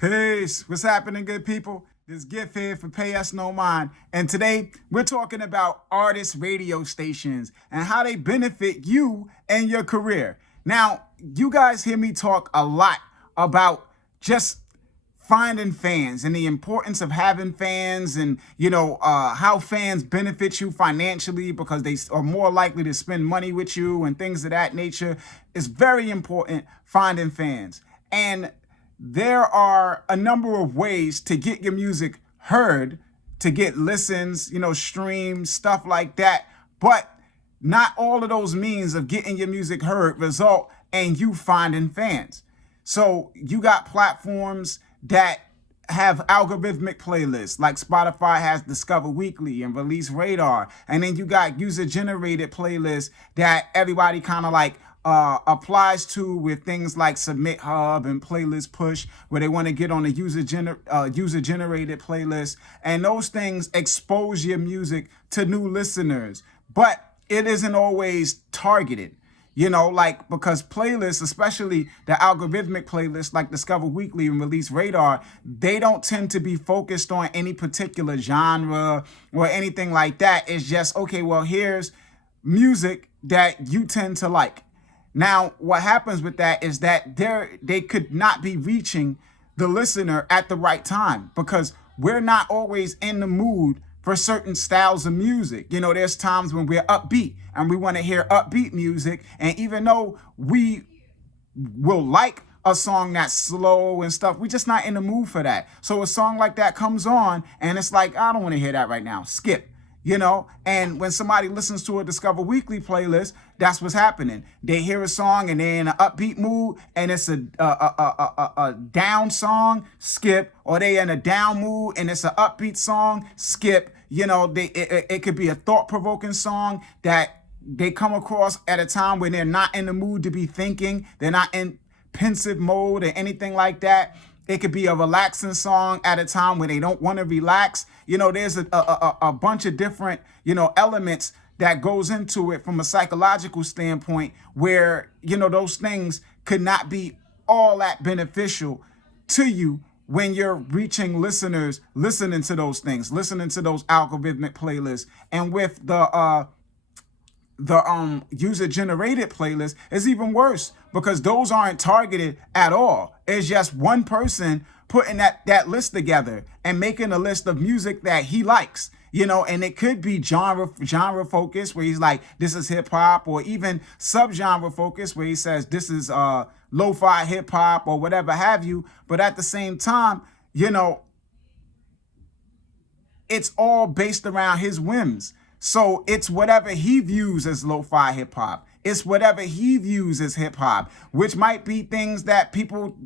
Peace. What's happening, good people? This Gift here for Payusnomind. And today we're talking about artist radio stations and how they benefit you and your career. Now, you guys hear me talk a lot about just finding fans and the importance of having fans and how fans benefit you financially because they are more likely to spend money with you and things of that nature. It's very important finding fans. And there are a number of ways to get your music heard, to get listens, streams, stuff like that. But not all of those means of getting your music heard result in you finding fans. So you got platforms that have algorithmic playlists, like Spotify has Discover Weekly and Release Radar. And then you got user-generated playlists that everybody kind of like applies to with things like Submit Hub and Playlist Push, where they want to get on a user-generated playlist. And those things expose your music to new listeners. But it isn't always targeted. Because playlists, especially the algorithmic playlists like Discover Weekly and Release Radar, they don't tend to be focused on any particular genre or anything like that. It's just, okay, well, here's music that you tend to like. Now, what happens with that is that they could not be reaching the listener at the right time because we're not always in the mood for certain styles of music. There's times when we're upbeat and we want to hear upbeat music. And even though we will like a song that's slow and stuff, we're just not in the mood for that. So a song like that comes on and it's like, I don't want to hear that right now. Skip. And when somebody listens to a Discover Weekly playlist, that's what's happening. They hear a song and they're in an upbeat mood and it's a down song, skip, or they in a down mood and it's an upbeat song, skip. It could be a thought-provoking song that they come across at a time when they're not in the mood to be thinking, they're not in pensive mode or anything like that. It could be a relaxing song at a time when they don't want to relax. There's a bunch of different, elements that goes into it from a psychological standpoint where, those things could not be all that beneficial to you when you're reaching listeners, listening to those things, listening to those algorithmic playlists. And with the user-generated playlist is even worse because those aren't targeted at all. It's just one person putting that list together and making a list of music that he likes, and it could be genre focused where he's like, this is hip hop, or even subgenre focused where he says this is lo-fi hip hop or whatever have you. But at the same time, it's all based around his whims. So it's whatever he views as lo-fi hip hop. It's whatever he views as hip hop, which might be things that people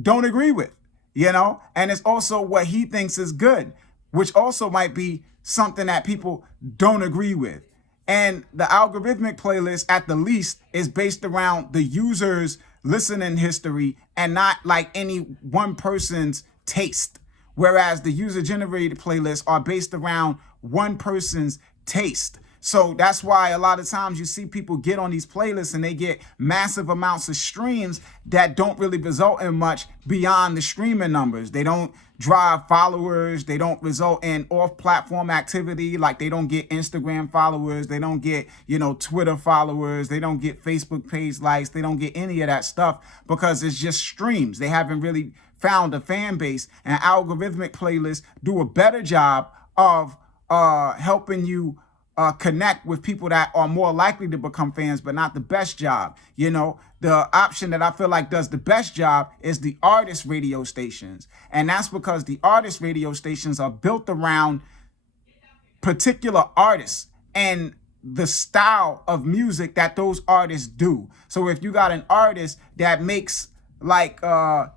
don't agree with, and it's also what he thinks is good, which also might be something that people don't agree with. And the algorithmic playlist, at the least, is based around the user's listening history and not like any one person's taste. Whereas the user-generated playlists are based around one person's taste. So that's why a lot of times you see people get on these playlists and they get massive amounts of streams that don't really result in much beyond the streaming numbers. They don't drive followers. They don't result in off-platform activity. Like they don't get Instagram followers. They don't get, Twitter followers. They don't get Facebook page likes. They don't get any of that stuff because it's just streams. They haven't really found a fan base, and algorithmic playlists do a better job of helping you connect with people that are more likely to become fans, but not the best job. The option that I feel like does the best job is the artist radio stations. And that's because the artist radio stations are built around particular artists and the style of music that those artists do. So if you got an artist that makes like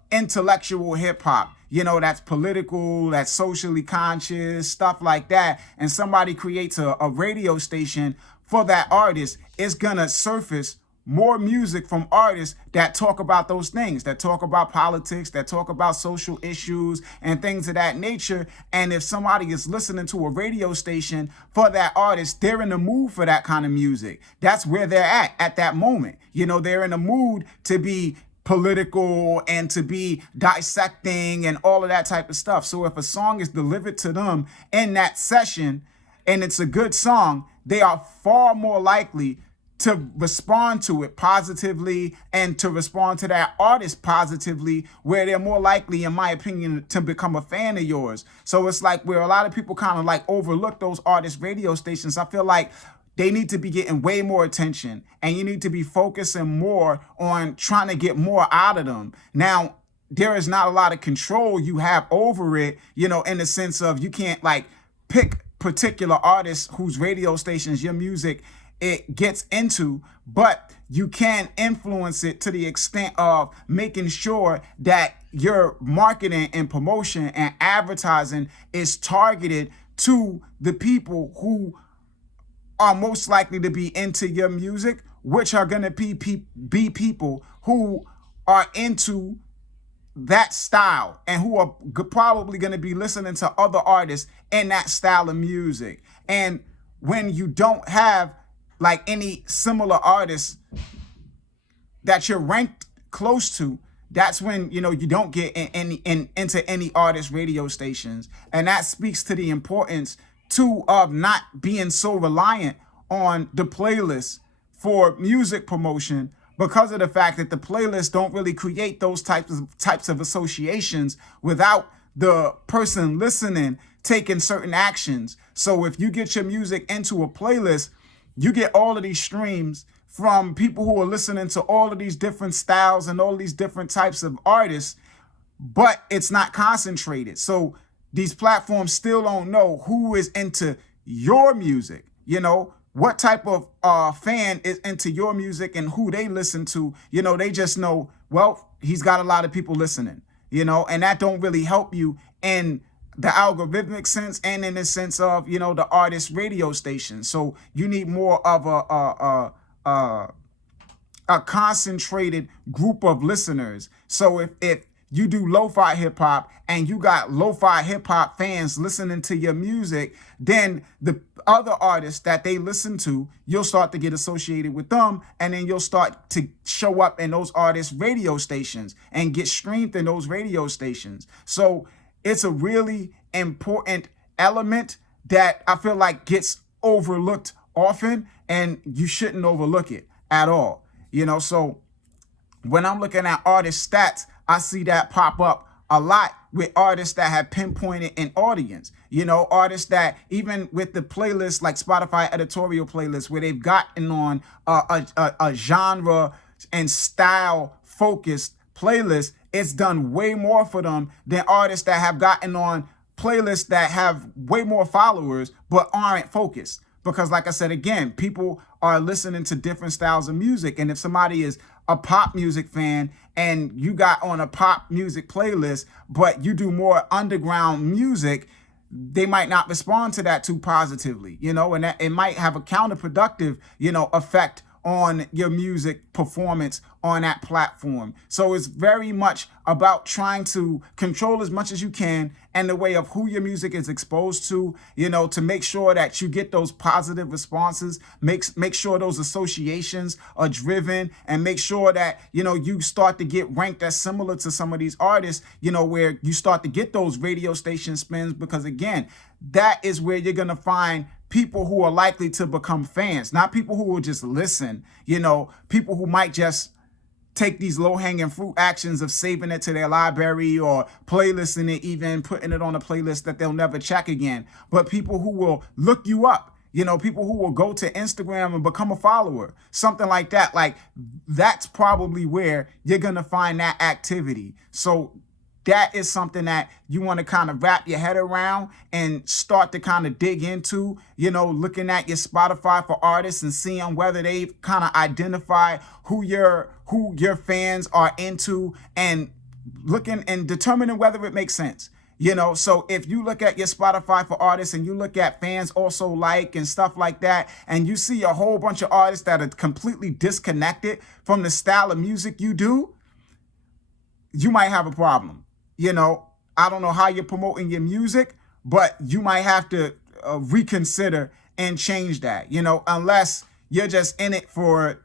intellectual hip hop, that's political, that's socially conscious, stuff like that, and somebody creates a radio station for that artist, it's gonna surface more music from artists that talk about those things, that talk about politics, that talk about social issues and things of that nature. And if somebody is listening to a radio station for that artist, they're in the mood for that kind of music. That's where they're at that moment. They're in the mood to be political and to be dissecting and all of that type of stuff. So if a song is delivered to them in that session and it's a good song, they are far more likely to respond to it positively and to respond to that artist positively, where they're more likely, in my opinion, to become a fan of yours. So it's like where a lot of people kind of like overlook those artist radio stations. I feel like they need to be getting way more attention, and you need to be focusing more on trying to get more out of them. Now, there is not a lot of control you have over it, in the sense of you can't like pick particular artists whose radio stations your music it gets into, but you can influence it to the extent of making sure that your marketing and promotion and advertising is targeted to the people who are most likely to be into your music, which are going to be people who are into that style and who are probably going to be listening to other artists in that style of music. And when you don't have like any similar artists that you're ranked close to, that's when you don't get into any artist radio stations. And that speaks to the importance too of not being so reliant on the playlist for music promotion, because of the fact that the playlists don't really create those types of associations without the person listening taking certain actions. So if you get your music into a playlist, you get all of these streams from people who are listening to all of these different styles and all these different types of artists, but it's not concentrated. So these platforms still don't know who is into your music, what type of fan is into your music and who they listen to. They just know, well, he's got a lot of people listening, and that don't really help you in the algorithmic sense and in the sense of, the artist radio station. So you need more of a concentrated group of listeners. So if you do lo-fi hip hop and you got lo-fi hip hop fans listening to your music, then the other artists that they listen to, you'll start to get associated with them, and then you'll start to show up in those artists' radio stations and get streamed in those radio stations. So it's a really important element that I feel like gets overlooked often, and you shouldn't overlook it at all. So when I'm looking at artist stats, I see that pop up a lot with artists that have pinpointed an audience, artists that even with the playlists like Spotify editorial playlists where they've gotten on a genre and style focused playlist, it's done way more for them than artists that have gotten on playlists that have way more followers but aren't focused. Because like I said, again, people are listening to different styles of music. And if somebody is a pop music fan and you got on a pop music playlist, but you do more underground music, they might not respond to that too positively, and that it might have a counterproductive, effect on your music performance on that platform. So it's very much about trying to control as much as you can and the way of who your music is exposed to, to make sure that you get those positive responses, make sure those associations are driven, and make sure that, you start to get ranked as similar to some of these artists, where you start to get those radio station spins, because again, that is where you're going to find people who are likely to become fans, not people who will just listen, people who might just take these low-hanging fruit actions of saving it to their library or playlisting it, even putting it on a playlist that they'll never check again. But people who will look you up, people who will go to Instagram and become a follower, something like that. Like, that's probably where you're going to find that activity. So that is something that you want to kind of wrap your head around and start to kind of dig into, looking at your Spotify for artists and seeing whether they've kind of identified who your fans are into, and looking and determining whether it makes sense. So if you look at your Spotify for artists and you look at fans also like and stuff like that, and you see a whole bunch of artists that are completely disconnected from the style of music you do, you might have a problem. I don't know how you're promoting your music, but you might have to reconsider and change that, unless you're just in it for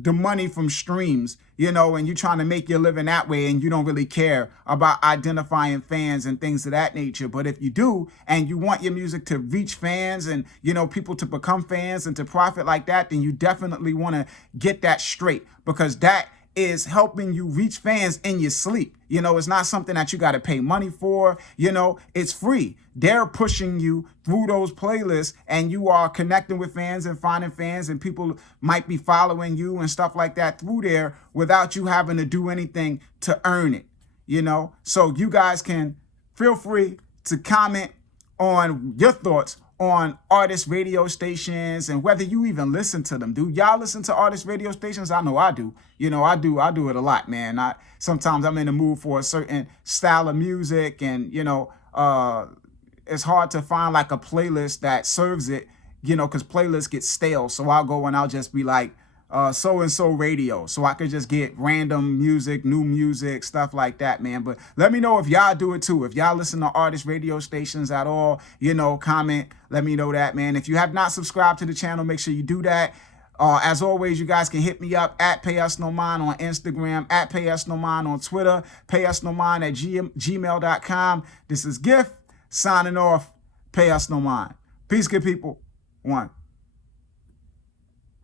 the money from streams, and you're trying to make your living that way, and you don't really care about identifying fans and things of that nature. But if you do, and you want your music to reach fans and, people to become fans and to profit like that, then you definitely want to get that straight, because that is helping you reach fans in your sleep. It's not something that you got to pay money for. It's free. They're pushing you through those playlists, and you are connecting with fans and finding fans, and people might be following you and stuff like that through there without you having to do anything to earn it. So you guys can feel free to comment on your thoughts on artist radio stations and whether you even listen to them. Do y'all listen to artist radio stations? I know I do. I do it a lot, man. Sometimes I'm in the mood for a certain style of music, and it's hard to find like a playlist that serves it, because playlists get stale. So I'll go and I'll just be like, so-and-so radio, so I could just get random music, new music, stuff like that, man. But let me know if y'all do it too. If y'all listen to artist radio stations at all, comment, let me know that, man. If you have not subscribed to the channel, make sure you do that. As always, you guys can hit me up at Payusnomind on Instagram, at Payusnomind on Twitter, payusnomind@gmail.com. This is Gift signing off. Payusnomind. Peace, good people. One.